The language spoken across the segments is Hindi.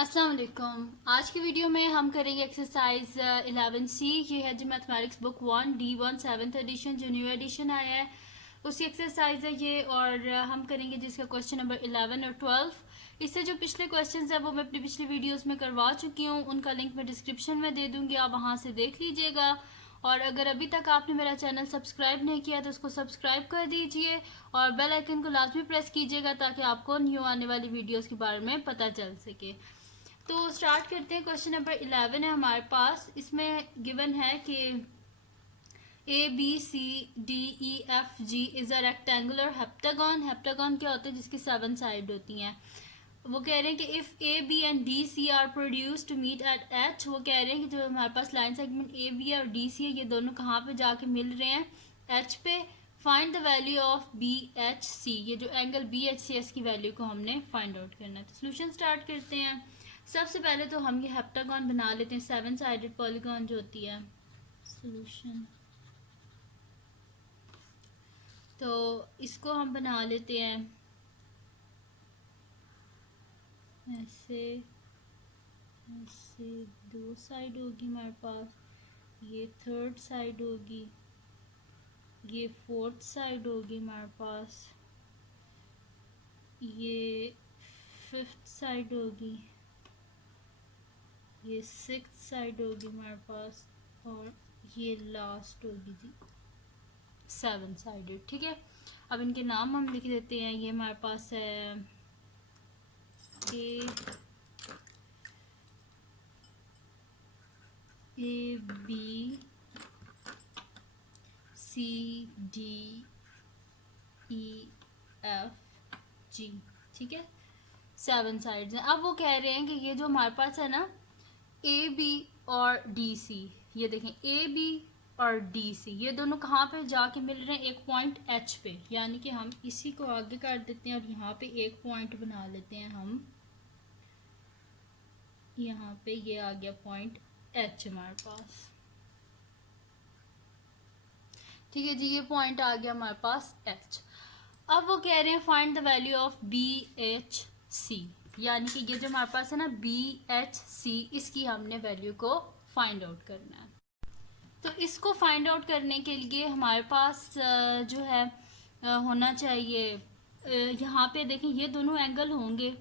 अस्सलाम वालेकुम। आज की वीडियो में हम करेंगे एक्सरसाइज 11C। ये है जो mathematics book 1D1 7th edition जो न्यू एडिशन आया है उसकी एक्सरसाइज है ये। और हम करेंगे जिसका क्वेश्चन नंबर 11 और 12। इससे जो पिछले क्वेश्चंस हैं वो मैं अपनी पिछली वीडियोस में करवा चुकी हूँ, उनका लिंक मैं डिस्क्रिप्शन में दे दूँगी, आप वहाँ से देख लीजिएगा। और अगर अभी तक आपने मेरा चैनल सब्सक्राइब नहीं किया तो उसको सब्सक्राइब कर दीजिए और बेल आइकन को लाजमी प्रेस कीजिएगा ताकि आपको न्यू आने वाली वीडियोस के बारे में पता चल सके। तो स्टार्ट करते हैं। क्वेश्चन नंबर 11 है हमारे पास। इसमें गिवन है कि ABCDEFG is a rectangular heptagon. Heptagon क्या होता है? जिसकी 7 साइड होती हैं। वो कह रहे हैं कि if AB and DC are produced to meet at H। वो कह रहे हैं कि जो हमारे पास लाइन सेगमेंट AB और DC है ये दोनों कहाँ पे जाके मिल रहे हैं? H पे। Find the value of BHC। ये जो एंगल BHCS की वैल्यू को हमने फाइंड आउट करना है। तो सोल्यूशन स्टार्ट करते हैं। सबसे पहले तो हम ये हेप्टागन बना लेते हैं, 7 साइडेड पॉलीगॉन जो होती है। सोल्यूशन तो इसको हम बना लेते हैं ऐसे ऐसे। 2 साइड होगी हमारे पास, ये 3rd साइड होगी, ये 4th साइड होगी हमारे पास, ये 5th साइड होगी, ये 6th साइड होगी हमारे पास, और ये लास्ट होगी जी 7 साइडेड। ठीक है, अब इनके नाम हम लिख देते हैं। ये हमारे पास है ABCDEFG। ठीक है, 7 साइड्स हैं। अब वो कह रहे हैं कि ये जो हमारे पास है ना AB और DC, ये देखें AB और DC ये दोनों कहाँ पे जाके मिल रहे हैं? एक पॉइंट H पे। यानी कि हम इसी को आगे कर देते हैं और यहाँ पे एक पॉइंट बना लेते हैं हम। यहाँ पे ये आ गया पॉइंट H हमारे पास। ठीक है जी, ये पॉइंट आ गया हमारे पास H। अब वो कह रहे हैं find the value of BHC। यानी कि ये जो हमारे पास है ना BHC, इसकी हमने वैल्यू को फाइंड आउट करना है। तो इसको फाइंड आउट करने के लिए हमारे पास जो है होना चाहिए, यहाँ पे देखें ये दोनों एंगल होंगे,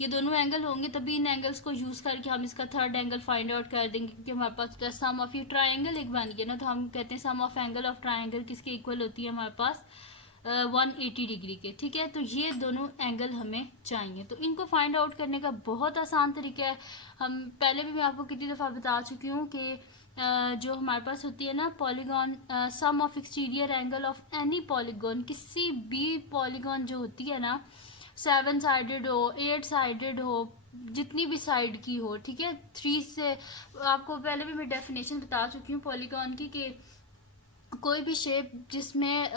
ये दोनों एंगल होंगे तभी इन एंगल्स को यूज़ करके हम इसका 3rd एंगल फाइंड आउट कर देंगे। क्योंकि हमारे पास होता है सम ऑफ, ये ट्राइंगल एक बन गया ना, तो हम कहते हैं सम ऑफ एंगल ऑफ ट्राइंगल किसके इक्वल होती है हमारे पास? 180 डिग्री के। ठीक है, तो ये दोनों एंगल हमें चाहिए। तो इनको फाइंड आउट करने का बहुत आसान तरीका है। हम पहले भी मैं आपको कितनी दफ़ा बता चुकी हूँ कि जो हमारे पास होती है ना polygon, sum of exterior angle of any polygon, किसी भी पॉलीगॉन जो होती है ना, 7 साइडेड हो, 8 साइडेड हो, जितनी भी साइड की हो। ठीक है, 3 से आपको पहले भी मैं डेफिनेशन बता चुकी हूँ पॉलीगॉन की कि कोई भी शेप जिसमें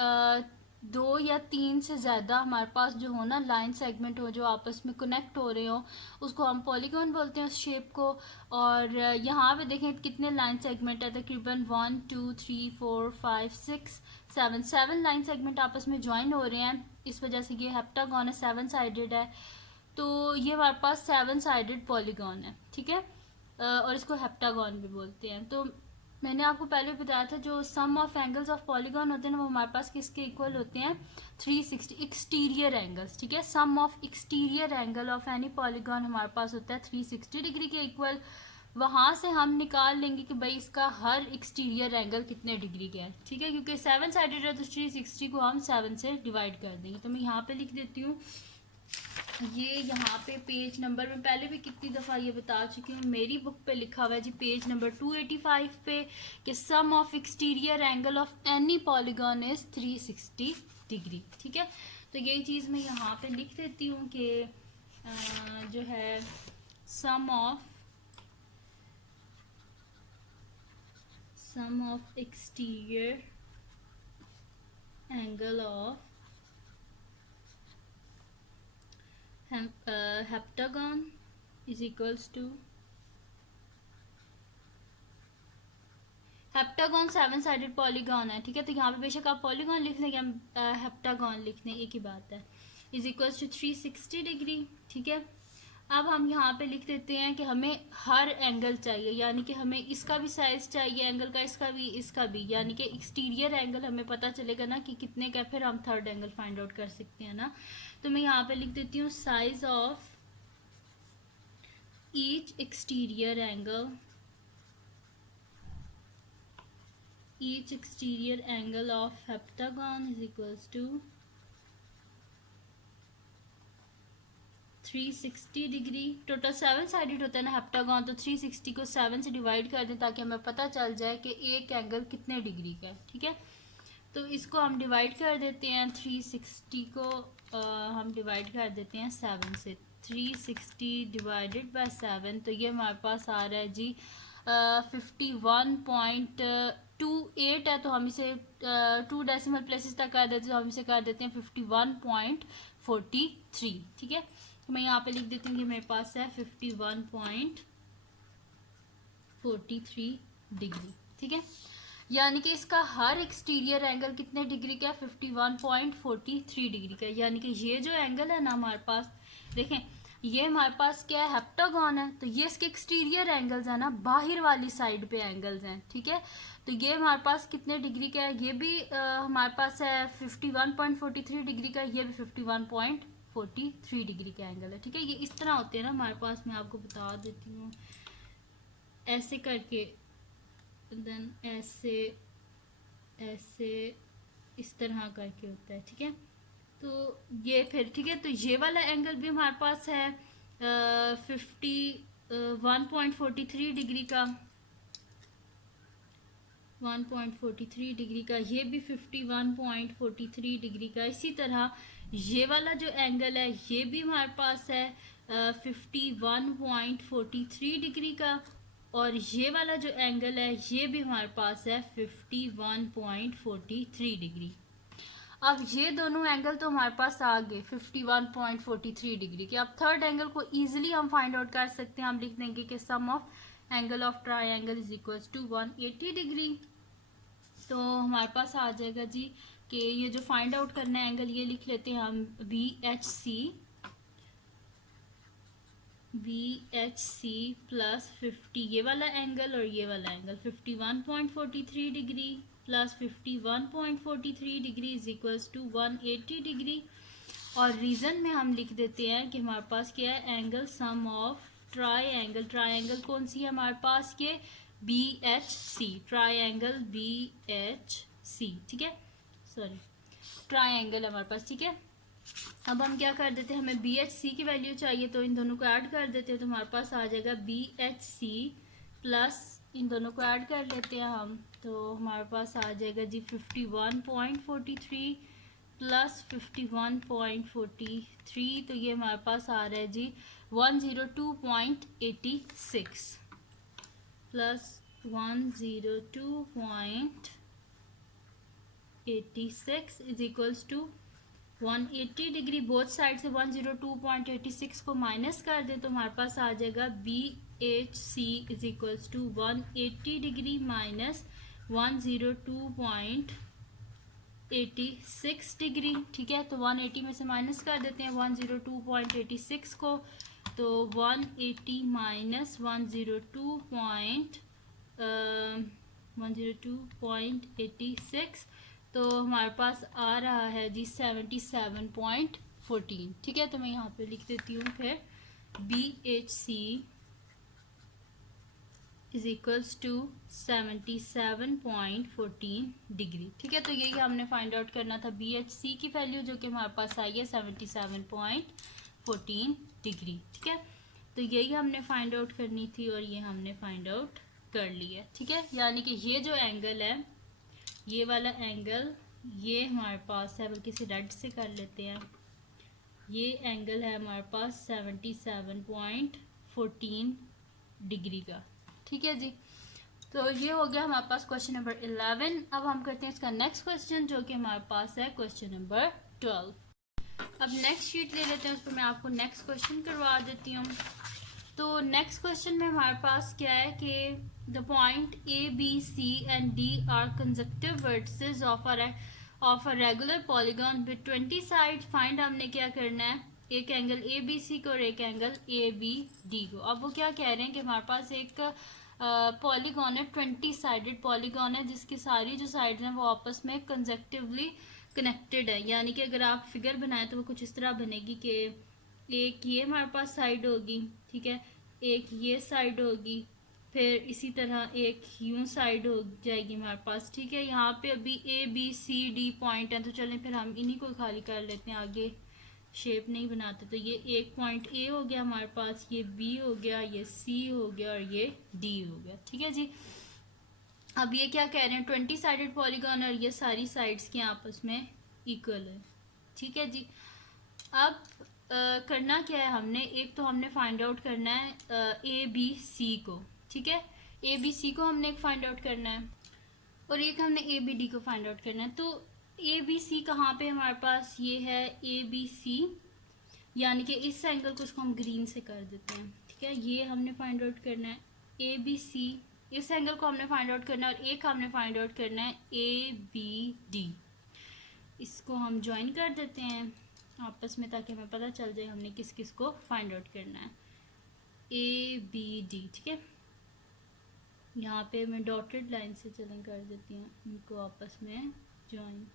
2 या 3 से ज़्यादा हमारे पास जो हो ना लाइन सेगमेंट हो जो आपस में कनेक्ट हो रहे हो, उसको हम पॉलीगॉन बोलते हैं उस शेप को। और यहाँ पे देखें कितने लाइन सेगमेंट है, तकरीबन 1 2 3 4 5 6 7 लाइन सेगमेंट आपस में ज्वाइन हो रहे हैं। इस वजह से ये हेप्टागन है, 7 साइडेड है। तो ये हमारे पास 7 साइडेड पॉलीगॉन है। ठीक है, और इसको हेप्टागन भी बोलते हैं। तो मैंने आपको पहले बताया था जो सम ऑफ एंगल्स ऑफ पॉलीगॉन होते हैं ना वो हमारे पास किसके इक्वल होते हैं? 360 एक्सटीरियर एंगल्स। ठीक है, sum of exterior angle of any polygon हमारे पास होता है 360 डिग्री के इक्वल। वहाँ से हम निकाल लेंगे कि भाई इसका हर एक्सटीरियर एंगल कितने डिग्री का है। ठीक है, क्योंकि 7 साइडेड है तो 360 को हम 7 से डिवाइड कर देंगे। तो मैं यहाँ पे लिख देती हूँ, ये यहाँ पे पेज नंबर में पहले भी कितनी दफ़ा ये बता चुकी हूँ, मेरी बुक पे लिखा हुआ है जी पेज नंबर 285 पे कि sum of exterior angle of any polygon is 360 degree. ठीक है, तो यही चीज़ मैं यहाँ पे लिख देती हूँ कि जो है sum of exterior angle of heptagon is equals to heptagon 7 sided polygon है। ठीक है, तो यहाँ पे बेशक आप पॉलीगॉन लिख लेंगे, हम हेप्टागन लिख लें, एक ही बात है। Is equals to 360 degree. ठीक है, अब हम यहाँ पे लिख देते हैं कि हमें हर एंगल चाहिए, यानी कि हमें इसका भी साइज चाहिए एंगल का, इसका भी, यानी कि एक्सटीरियर एंगल हमें पता चलेगा ना कि कितने का, फिर हम थर्ड एंगल फाइंड आउट कर सकते हैं ना। तो मैं यहाँ पे लिख देती हूँ size of each exterior angle, each exterior angle of heptagon is equals to 360 degree. Total 7 sided होता है ना हेप्टागन, तो 360 को 7 से डिवाइड कर दें ताकि हमें पता चल जाए कि एक एंगल कितने डिग्री का है। ठीक है, तो इसको हम डिवाइड कर देते हैं, 360 को हम डिवाइड कर देते हैं 7 से। 360 डिवाइडेड बाय 7, तो ये हमारे पास आ रहा है जी 51.28 है। तो हम इसे 2 डेसिमल प्लेसेस तक कर देते हैं, तो हम इसे कर देते हैं 51.43। ठीक है, तो मैं यहाँ पे लिख देती हूँ कि मेरे पास है 51.43 डिग्री। ठीक है, यानी कि इसका हर एक्सटीरियर एंगल कितने डिग्री का है, 51.43 डिग्री का। यानी कि ये जो एंगल है ना हमारे पास, देखें ये हमारे पास क्या है, हेप्टागन है, तो ये इसके एक्सटीरियर एंगल्स है ना, बाहर वाली साइड पे एंगल्स हैं। ठीक है, तो ये हमारे पास कितने डिग्री का है, ये भी हमारे पास है 51.43 डिग्री का, ये भी 51.43 डिग्री का एंगल है। ठीक है, ये इस तरह होते हैं ना हमारे पास, मैं आपको बता देती हूँ, ऐसे करके, देन ऐसे ऐसे इस तरह करके होता है। ठीक है, तो ये फिर ठीक है, तो ये वाला एंगल भी हमारे पास है 51.43 डिग्री का, 1.43 डिग्री का, ये भी 51.43 डिग्री का। इसी तरह ये वाला जो एंगल है ये भी हमारे पास है 51.43 डिग्री का, और ये वाला जो एंगल है ये भी हमारे पास है 51.43 डिग्री। अब ये दोनों एंगल तो हमारे पास आ गए 51.43 डिग्री के। अब थर्ड एंगल को इजीली हम फाइंड आउट कर सकते हैं, हम लिख देंगे कि sum of angle of triangle is equals to 180 degree. तो हमारे पास आ जाएगा जी कि ये जो फाइंड आउट करना है एंगल, ये लिख लेते हैं हम BHC प्लस 50, ये वाला एंगल और ये वाला angle 51.43 degree plus 51.43 degree is equals to 180 degree. और रीजन में हम लिख देते हैं कि हमारे पास क्या है, angle sum of triangle. Triangle कौन सी है हमारे पास, ये BHC, ट्राइंगल BHC। ठीक है, सॉरी ट्राइंगल है हमारे पास। ठीक है, अब हम क्या कर देते हैं, हमें BHC की वैल्यू चाहिए, तो इन दोनों को ऐड कर देते हैं, तो हमारे पास आ जाएगा BHC प्लस, इन दोनों को ऐड कर लेते हैं हम, तो हमारे पास आ जाएगा जी 51.43 प्लस 51.43, तो ये हमारे पास आ रहा है जी 102.86 plus 102.86 is equals to 180 degree. Both side से 102.86 को माइनस कर दें तो हमारे पास आ जाएगा BHC is equals to 180 degree minus 102.86 degree. ठीक है, तो 180 में से माइनस कर देते हैं 102.86 को, तो 180 माइनस 102.86, तो हमारे पास आ रहा है जी 77.14। ठीक है, तो मैं यहाँ पे लिख देती हूँ फिर BHC is equals to 77.14 degree. ठीक है, तो यही हमने फाइंड आउट करना था BHC की वैल्यू, जो कि हमारे पास आई है 77.14 डिग्री। ठीक है, तो यही हमने फाइंड आउट करनी थी और ये हमने फाइंड आउट कर लिया। ठीक है, यानी कि ये जो एंगल है, ये वाला एंगल, ये हमारे पास है, बल्कि इसे रेड से कर लेते हैं, ये एंगल है हमारे पास 77.14 डिग्री का। ठीक है जी, तो ये हो गया हमारे पास क्वेश्चन नंबर 11। अब हम करते हैं इसका नेक्स्ट क्वेश्चन, जो कि हमारे पास है क्वेश्चन नंबर 12। अब नेक्स्ट शीट ले लेते हैं, उस पर मैं आपको नेक्स्ट क्वेश्चन करवा देती हूँ। तो नेक्स्ट क्वेश्चन में हमारे पास क्या है कि the point ABC and D are consecutive vertices of a regular polygon with 20 sides. Find हमने क्या करना है, एक एंगल ए बी सी को और एक एंगल ए बी डी को। अब वो क्या कह रहे हैं कि हमारे पास एक पॉलीगॉन है, 20 साइडेड पॉलीगॉन है, जिसकी सारी जो साइड्स हैं वो आपस में कंसेक्टिवली कनेक्टेड है। यानी कि अगर आप फिगर बनाएं तो वो कुछ इस तरह बनेगी कि एक ये हमारे पास साइड होगी, ठीक है, एक ये साइड होगी, फिर इसी तरह एक यूं साइड हो जाएगी हमारे पास, ठीक है। यहाँ पे अभी A B C D point है, तो चलें फिर हम इन्हीं को खाली कर लेते हैं, आगे शेप नहीं बनाते। तो ये एक पॉइंट ए हो गया हमारे पास, ये बी हो गया, ये सी हो गया और ये डी हो गया, ठीक है जी। अब ये क्या कह रहे हैं, 20 साइडेड पॉलीगॉन और ये सारी साइड्स के आपस में इक्वल है, ठीक है जी। अब करना क्या है हमने, एक तो हमने फाइंड आउट करना है ए बी सी को, ठीक है, ए बी सी को हमने एक फाइंड आउट करना है और एक हमने ए बी डी को फाइंड आउट करना है। तो ए बी सी कहाँ पे हमारे पास, ये है ए बी सी, यानी कि इस एंगल को इसको हम ग्रीन से कर देते हैं, ठीक है। ये हमने फाइंड आउट करना है ए बी सी, इस एंगल को हमने फाइंड आउट करना है, और एक हमने फाइंड आउट करना है ए बी डी। इसको हम ज्वाइन कर देते हैं आपस में ताकि हमें पता चल जाए हमने किस किस को फाइंड आउट करना है, ए बी डी, ठीक है। यहाँ पे मैं डॉटेड लाइन से चलन कर देती हूँ इनको आपस में ज्वाइन,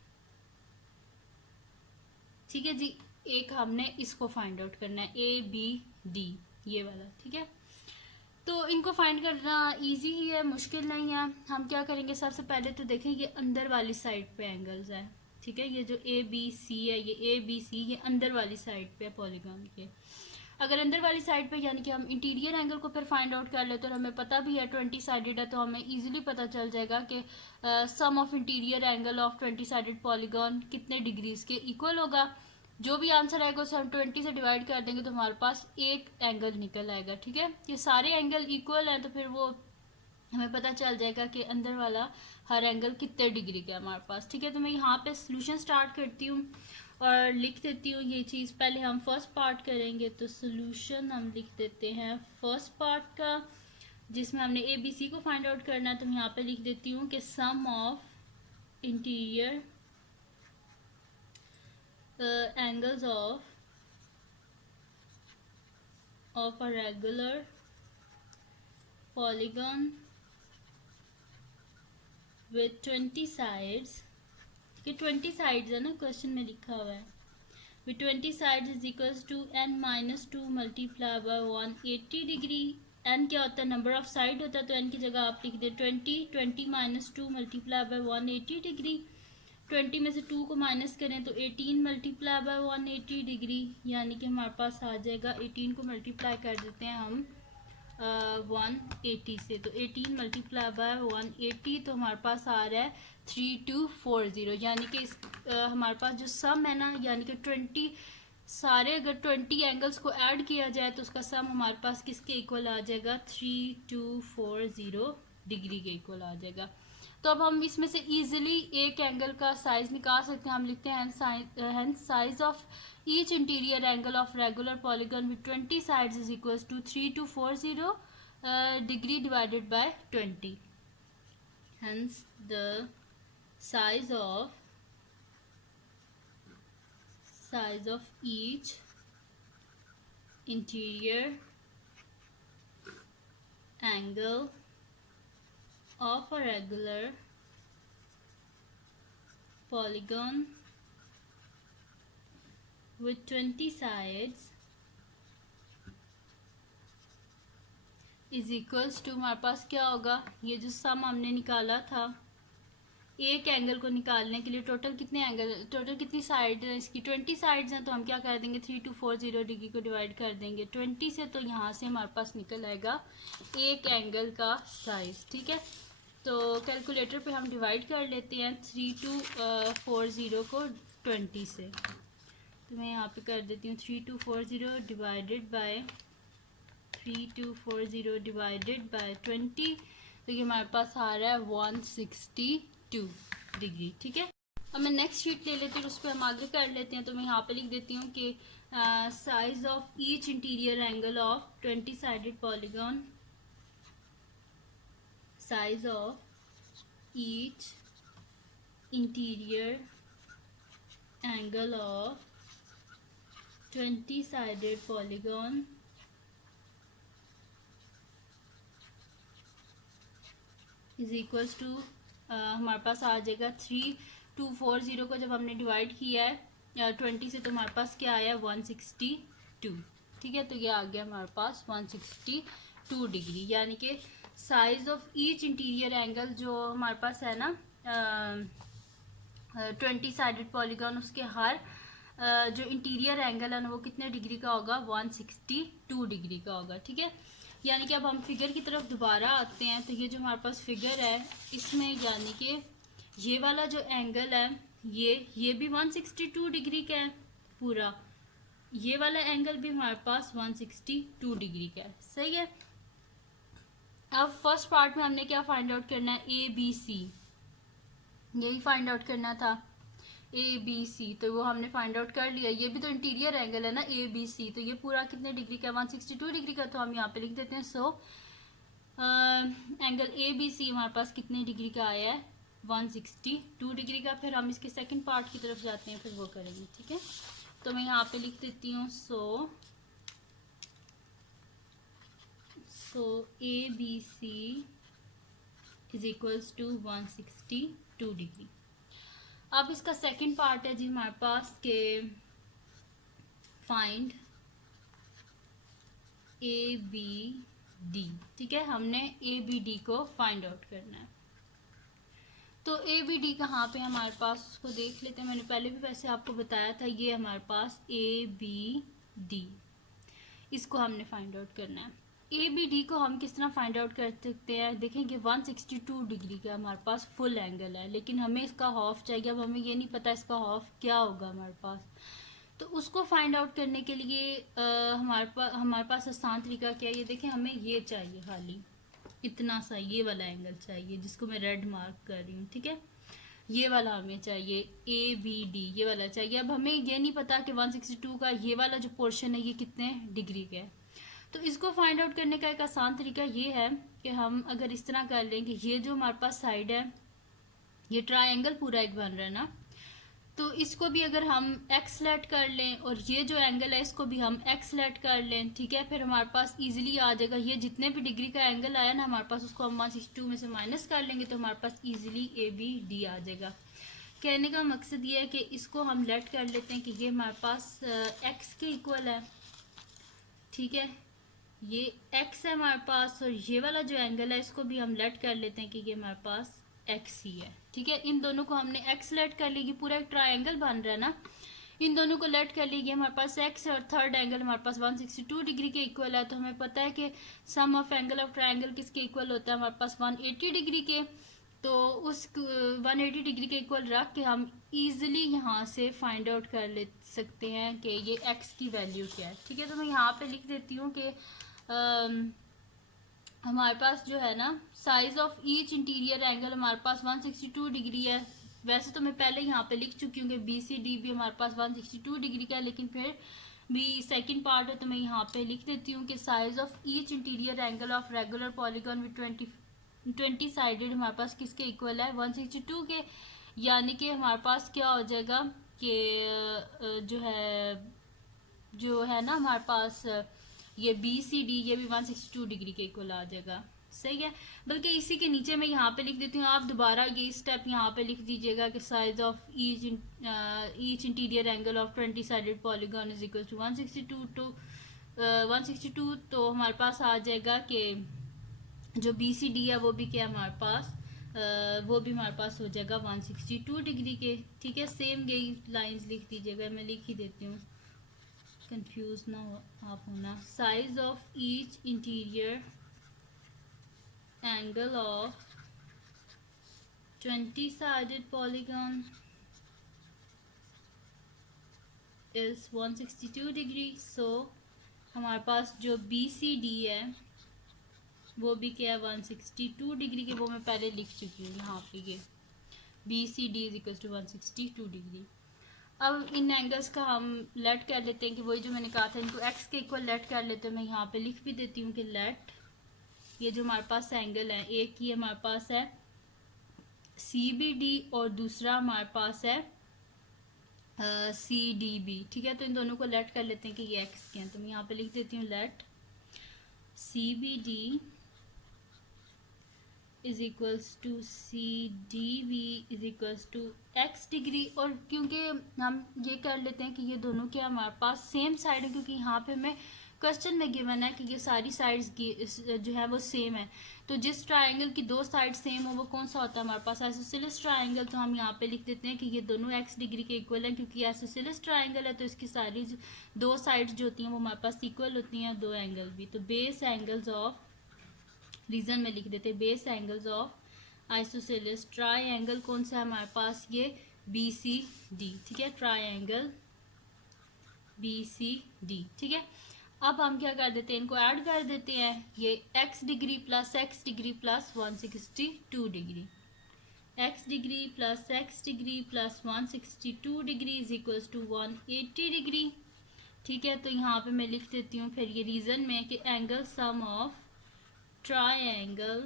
ठीक है जी। एक हमने इसको फाइंड आउट करना है ए बी डी, ये वाला, ठीक है। तो इनको फाइंड करना इजी ही है, मुश्किल नहीं है। हम क्या करेंगे, सबसे पहले तो देखें ये अंदर वाली साइड पे एंगल्स है, ठीक है। ये जो ए बी सी है, ये ए बी सी ये अंदर वाली साइड पे है पॉलीगॉन के। अगर अंदर वाली साइड पे यानी कि हम इंटीरियर एंगल को फिर फाइंड आउट कर लेते हैं, और हमें पता भी है 20 साइडेड है, तो हमें इजीली पता चल जाएगा कि sum of interior angle of 20 sided polygon कितने डिग्रीज के इक्वल होगा। जो भी आंसर आएगा उसे हम 20 से डिवाइड कर देंगे तो हमारे पास एक एंगल निकल आएगा, ठीक है। ये सारे एंगल इक्वल हैं तो फिर वो हमें पता चल जाएगा कि अंदर वाला हर एंगल कितने डिग्री का है हमारे पास, ठीक है। तो मैं यहाँ पे सोल्यूशन स्टार्ट करती हूँ और लिख देती हूँ ये चीज़। पहले हम फर्स्ट पार्ट करेंगे, तो सोल्यूशन हम लिख देते हैं फर्स्ट पार्ट का, जिसमें हमने ए बी सी को फाइंड आउट करना है। तो मैं यहाँ पे लिख देती हूँ कि sum of interior angles of a regular polygon with 20 sides, कि 20 sides है ना, क्वेश्चन में लिखा हुआ है, with 20 sides is equals to n minus 2 multiply by 180 degree. n क्या होता है, नंबर ऑफ साइड होता है, तो n की जगह आप लिख दे 20 माइनस 2 मल्टीप्लाई बाय 180 डिग्री। 20 में से 2 को माइनस करें तो 18 मल्टीप्लाई बाय 180 डिग्री, यानी कि हमारे पास आ जाएगा 18 को मल्टीप्लाई कर देते हैं हम 180 से, तो 18 मल्टीप्लाई बाय 180 तो हमारे पास आ रहा है 3240। यानी कि इस हमारे पास जो सम है ना, यानी कि 20 सारे अगर 20 एंगल्स को ऐड किया जाए तो उसका सम हमारे पास किसके इक्वल आ जाएगा, 3240 डिग्री के इक्वल आ जाएगा। तो अब हम इसमें से इजीली एक एंगल का साइज निकाल सकते हैं। हम लिखते हैं size of each interior angle of regular polygon with 20 sides is equals to 3240 degree divided by 20। Hence the size of each interior angle of a regular polygon with 20 sides is equals to, हमारे पास क्या होगा, ये जो सम हमने निकाला था एक एंगल को निकालने के लिए, टोटल कितनी साइड है इसकी, 20 साइड्स हैं, तो हम क्या कर देंगे 3240 डिग्री को डिवाइड कर देंगे 20 से, तो यहाँ से हमारे पास निकल आएगा एक एंगल का साइज, ठीक है। तो कैलकुलेटर पे हम डिवाइड कर लेते हैं 3240 को 20 से, तो मैं यहाँ पे कर देती हूँ 3240 डिवाइडेड बाय 20, तो ये हमारे पास आ रहा है 162 डिग्री, ठीक है। अब मैं नेक्स्ट शीट ले लेती हूँ, उस पर हम आगे कर लेते हैं। तो मैं यहाँ पे लिख देती हूँ कि size of each interior angle of 20 sided polygon, size of each interior angle of 20 sided polygon is equals to हमारे पास आ जाएगा 3240 को जब हमने डिवाइड किया है 20 से तो हमारे पास क्या आया 162। ठीक है, तो ये आ गया हमारे पास 162 डिग्री, यानी कि size of each interior angle जो हमारे पास है ना 20 साइडेड पॉलीगॉन, उसके हर जो इंटीरियर एंगल है ना वो कितने डिग्री का होगा 162 डिग्री का होगा। ठीक है, यानी कि अब हम फिगर की तरफ दोबारा आते हैं तो ये जो हमारे पास फिगर है इसमें यानी कि ये वाला जो एंगल है ये भी 162 डिग्री का है पूरा, ये वाला एंगल भी हमारे पास 162 डिग्री का है। सही है, अब फर्स्ट पार्ट में हमने क्या फाइंड आउट करना है ए बी सी, यही फाइंड आउट करना था ए बी सी, तो वो हमने फाइंड आउट कर लिया। ये भी तो इंटीरियर एंगल है ना ए बी सी, तो ये पूरा कितने डिग्री का 162 डिग्री का, तो हम यहाँ पे लिख देते हैं। सो एंगल ए बी सी हमारे पास कितने डिग्री का आया है 162 डिग्री का। फिर हम इसके सेकंड पार्ट की तरफ जाते हैं, फिर वो करेंगे। ठीक है, तो मैं यहाँ पे लिख देती हूँ so A B C is equals to 162 degree. अब इसका सेकंड पार्ट है जी हमारे पास के फाइंड ए बी डी। ठीक है, हमने ए बी डी को फाइंड आउट करना है। तो ए बी डी कहाँ पे हमारे पास, उसको देख लेते हैं। मैंने पहले भी वैसे आपको बताया था, ये हमारे पास ए बी डी, इसको हमने फाइंड आउट करना है। ए बी डी को हम किस तरह फाइंड आउट कर सकते हैं, देखेंगे 162 डिग्री का हमारे पास फुल एंगल है, लेकिन हमें इसका हाफ चाहिए। अब हमें ये नहीं पता इसका हाफ क्या होगा हमारे पास, तो उसको फाइंड आउट करने के लिए हमारे पास आसान तरीका क्या है, ये देखें, हमें ये चाहिए खाली इतना सा, ये वाला एंगल चाहिए जिसको मैं रेड मार्क कर रही हूँ। ठीक है, ये वाला हमें चाहिए ए बी डी, ये वाला चाहिए। अब हमें ये नहीं पता कि 162 का ये वाला जो पोर्शन है ये कितने डिग्री का है, तो इसको फाइंड आउट करने का एक आसान तरीका ये है कि हम अगर इस तरह कर लें कि ये जो हमारे पास साइड है, ये ट्रायंगल पूरा एक बन रहा है ना, तो इसको भी अगर हम एक्स लेट कर लें और ये जो एंगल है इसको भी हम एक्स लेट कर लें। ठीक है, फिर हमारे पास इजीली आ जाएगा, ये जितने भी डिग्री का एंगल आया ना हमारे पास, उसको हम 162 में से माइनस कर लेंगे तो हमारे पास इजीली ए बी डी आ जाएगा। कहने का मकसद ये है कि इसको हम लेट कर लेते हैं कि ये हमारे पास एक्स के इक्वल है। ठीक है, ये x है हमारे पास, और ये वाला जो एंगल है इसको भी हम लेट कर लेते हैं कि ये हमारे पास x ही है। ठीक है, इन दोनों को हमने x लेट कर ली, पूरा एक ट्रायंगल बन रहा है ना, इन दोनों को लेट कर लीजिए हमारे पास x है, और थर्ड एंगल हमारे पास 162 डिग्री के इक्वल है। तो हमें पता है कि sum of angle of triangle किसके इक्वल होता है हमारे पास 180 डिग्री के, तो उस 180 डिग्री के इक्वल रख के हम इजीली यहाँ से फाइंड आउट कर ले सकते हैं कि ये x की वैल्यू क्या है। ठीक है, तो मैं यहाँ पे लिख देती हूँ कि हमारे पास जो है ना size of each interior angle हमारे पास 162 डिग्री है। वैसे तो मैं पहले यहाँ पे लिख चुकी हूँ कि बी सी डी भी हमारे पास 162 डिग्री का है, लेकिन फिर भी सेकंड पार्ट है तो मैं यहाँ पे लिख देती हूँ कि size of each interior angle of regular polygon with 20 sided हमारे पास किसके इक्वल है 162 के, यानी कि हमारे पास क्या हो जाएगा कि जो है ना हमारे पास ये बी सी डी ये भी 162 डिग्री के इक्वल आ जाएगा। सही है, बल्कि इसी के नीचे मैं यहाँ पे लिख देती हूँ, आप दोबारा ये स्टेप यहाँ पे लिख दीजिएगा कि size of each interior angle of 20 sided polygon is equal to 162 तो हमारे पास आ जाएगा कि जो बी सी डी है वो भी क्या हमारे पास वो भी हमारे पास हो जाएगा 162 डिग्री के। ठीक है, सेम यही लाइंस लिख दीजिएगा, मैं लिख ही देती हूँ, कंफ्यूज ना हो आप होना। Size of each interior angle of 20 sided polygon is 162 degree. So हमारे पास जो बी सी डी है वो भी क्या है 162 डिग्री के, वो मैं पहले लिख चुकी हूँ यहाँ पे, ये B C D is equal to 162 degree. अब इन एंगल्स का हम लेट कर लेते हैं कि वही जो मैंने कहा था इनको x के इक्वल लेट कर लेते हैं। मैं यहाँ पे लिख भी देती हूँ कि लेट ये जो हमारे पास एंगल है, एक ही हमारे पास है सी बी डी और दूसरा हमारे पास है CDB, ठीक है। तो इन दोनों को लेट कर लेते हैं कि ये एक्स के हैं, तो मैं यहाँ पे लिख देती हूँ let CBD is equals to CDB is equals to X degree. और क्योंकि हम ये कर लेते हैं कि ये दोनों क्या हमारे पास सेम साइड है, क्योंकि यहाँ पे हमें क्वेश्चन में गिवन है कि ये सारी साइड्स जो है वो सेम है। तो जिस ट्राइंगल की दो साइड सेम हो वो कौन सा होता है हमारे पास? Isosceles triangle. तो हम यहाँ पे लिख देते हैं कि ये दोनों एक्स डिग्री के इक्वल हैं, क्योंकि आइसोसेलेस ट्राइंगल है तो इसकी सारी दो साइड्स जो होती हैं वो हमारे पास इक्वल होती हैं, दो एंगल भी। तो बेस एंगल्स ऑफ, रीजन में लिख देते हैं base angles of isosceles triangle कौन सा है हमारे पास? ये BCD, ठीक है, ट्राइंगल BCD, ठीक है। अब हम क्या कर देते हैं, इनको ऐड कर देते हैं, ये x degree plus x degree plus 162 degree, x degree plus x degree plus 162 degree is equals to 180 degree, ठीक है। तो यहाँ पे मैं लिख देती हूँ फिर ये रीजन में कि angle sum of triangle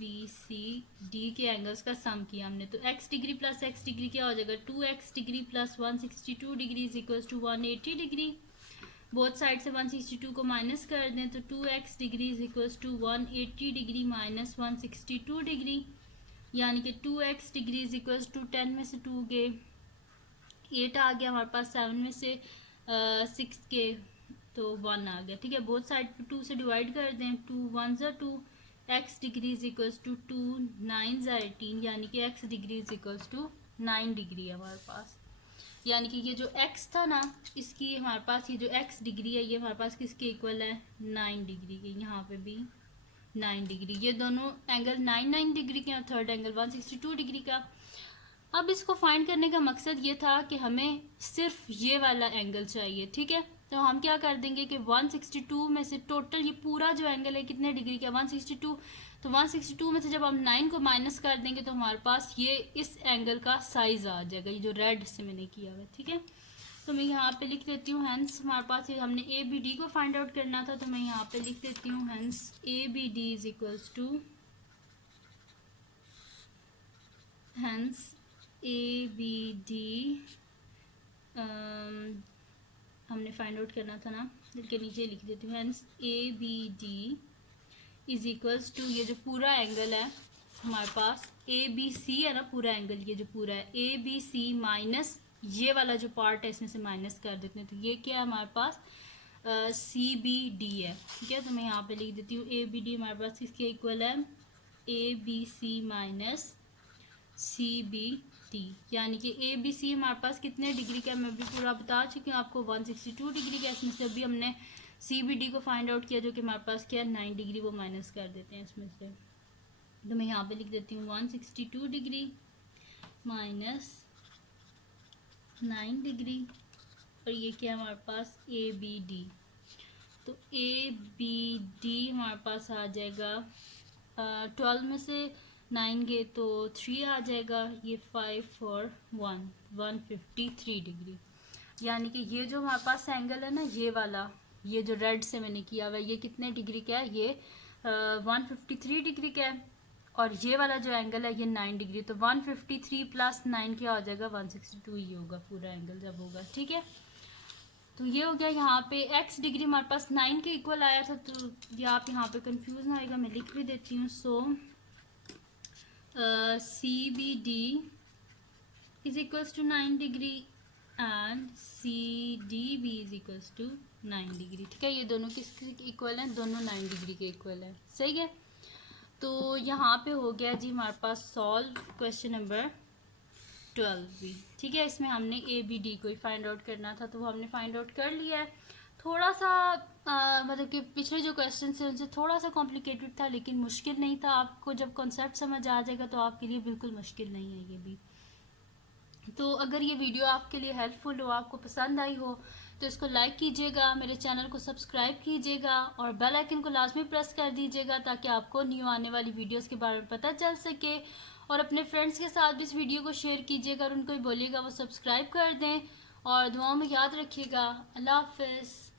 BCD के एंगल्स का सम किया हमने। तो x degree plus x degree क्या हो जाएगा? 2x degree plus 162 degree is equals to 180 degree. Both side से 162 को माइनस कर दें तो 2x degree is equals to 180 degree minus 162 degree, यानी कि 2x degree is equals to 10 में से 2 गए 8 आ गया हमारे पास, 7 में से 6 के तो 1 आ गया, ठीक है। बोथ साइड पे 2 से डिवाइड कर दें, 2 1 2, x degree is equals to 2 9 18, यानी कि x degree is equals to 9 degree है हमारे पास। यानी कि ये जो x था ना, इसकी हमारे पास ये जो x डिग्री है ये हमारे पास किसके इक्वल है? 9 डिग्री के। यहाँ पे भी 9 डिग्री, ये दोनों एंगल 9 डिग्री के, थर्ड एंगल 162 डिग्री का। अब इसको फाइंड करने का मकसद ये था कि हमें सिर्फ ये वाला एंगल चाहिए, ठीक है। तो हम क्या कर देंगे कि 162 में से टोटल ये पूरा जो एंगल है कितने डिग्री का? 162। तो 162 में से जब हम 9 को माइनस कर देंगे तो हमारे पास ये इस एंगल का साइज आ जाएगा, ये जो रेड से मैंने किया हुआ है, ठीक है। तो मैं यहाँ पे लिख देती हूँ हैंस हमारे पास ये हमने ABD को फाइंड आउट करना था, तो मैं यहाँ पे लिख देती हूँ hence ABD is equals to hence ABD हमने फाइंड आउट करना था ना, दिल के नीचे लिख देती हूँ hence ABD is equals to ये जो पूरा एंगल है हमारे पास ABC है ना, पूरा एंगल ये जो पूरा है ABC माइनस ये वाला जो पार्ट है इसमें से माइनस कर देते हैं, तो ये क्या है हमारे पास? CBD है, ठीक है। तो मैं यहाँ पे लिख देती हूँ ABD हमारे पास किसके इक्वल है? ABC माइनस CBD, यानी कि ABC हमारे पास कितने डिग्री का है मैं भी पूरा बता चुकी हूँ आपको, 162 डिग्री का। इसमें से अभी हमने CBD को फाइंड आउट किया जो कि हमारे पास क्या है? 9 डिग्री, वो माइनस कर देते हैं इसमें से। तो मैं यहाँ पे लिख देती हूँ 162 डिग्री माइनस 9 डिग्री, और ये क्या है हमारे पास? ABD। तो ABD हमारे पास आ जाएगा 12 में से 9 गए तो 3 आ जाएगा, ये 5 और 153 डिग्री। यानी कि ये जो हमारे पास एंगल है ना, ये वाला, ये जो रेड से मैंने किया हुआ है, ये कितने डिग्री का है? ये 153 डिग्री का है। और ये वाला जो एंगल है ये 9 डिग्री, तो 153 प्लस 9 क्या हो जाएगा? 162 ही होगा पूरा एंगल जब होगा, ठीक है। तो ये हो गया। यहाँ पे x डिग्री हमारे पास 9 के इक्वल आया था, तो ये आप यहाँ पे कंफ्यूज ना आएगा, मैं लिख भी देती हूँ। So CBD is equals to 9 degree and CDB is equals to 9 degree, ठीक है। ये दोनों किसके इक्वल हैं? दोनों 9 डिग्री के इक्वल हैं, सही है। तो यहाँ पे हो गया जी हमारे पास सॉल्व क्वेश्चन नंबर 12 भी, ठीक है। इसमें हमने ABD को ही फाइंड आउट करना था, तो वो हमने फाइंड आउट कर लिया है। थोड़ा सा मतलब कि पिछले जो क्वेश्चन थे उनसे थोड़ा सा कॉम्प्लिकेटेड था, लेकिन मुश्किल नहीं था। आपको जब कॉन्सेप्ट समझ आ जाएगा तो आपके लिए बिल्कुल मुश्किल नहीं है ये भी। तो अगर ये वीडियो आपके लिए हेल्पफुल हो, आपको पसंद आई हो, तो इसको लाइक कीजिएगा, मेरे चैनल को सब्सक्राइब कीजिएगा और बेल आइकन को लाजमी प्रेस कर दीजिएगा ताकि आपको न्यू आने वाली वीडियोस के बारे में पता चल सके। और अपने फ्रेंड्स के साथ भी इस वीडियो को शेयर कीजिएगा और उनको भी बोलिएगा वो सब्सक्राइब कर दें। और दुआओं में याद रखिएगा। अल्लाह हाफ़िज़।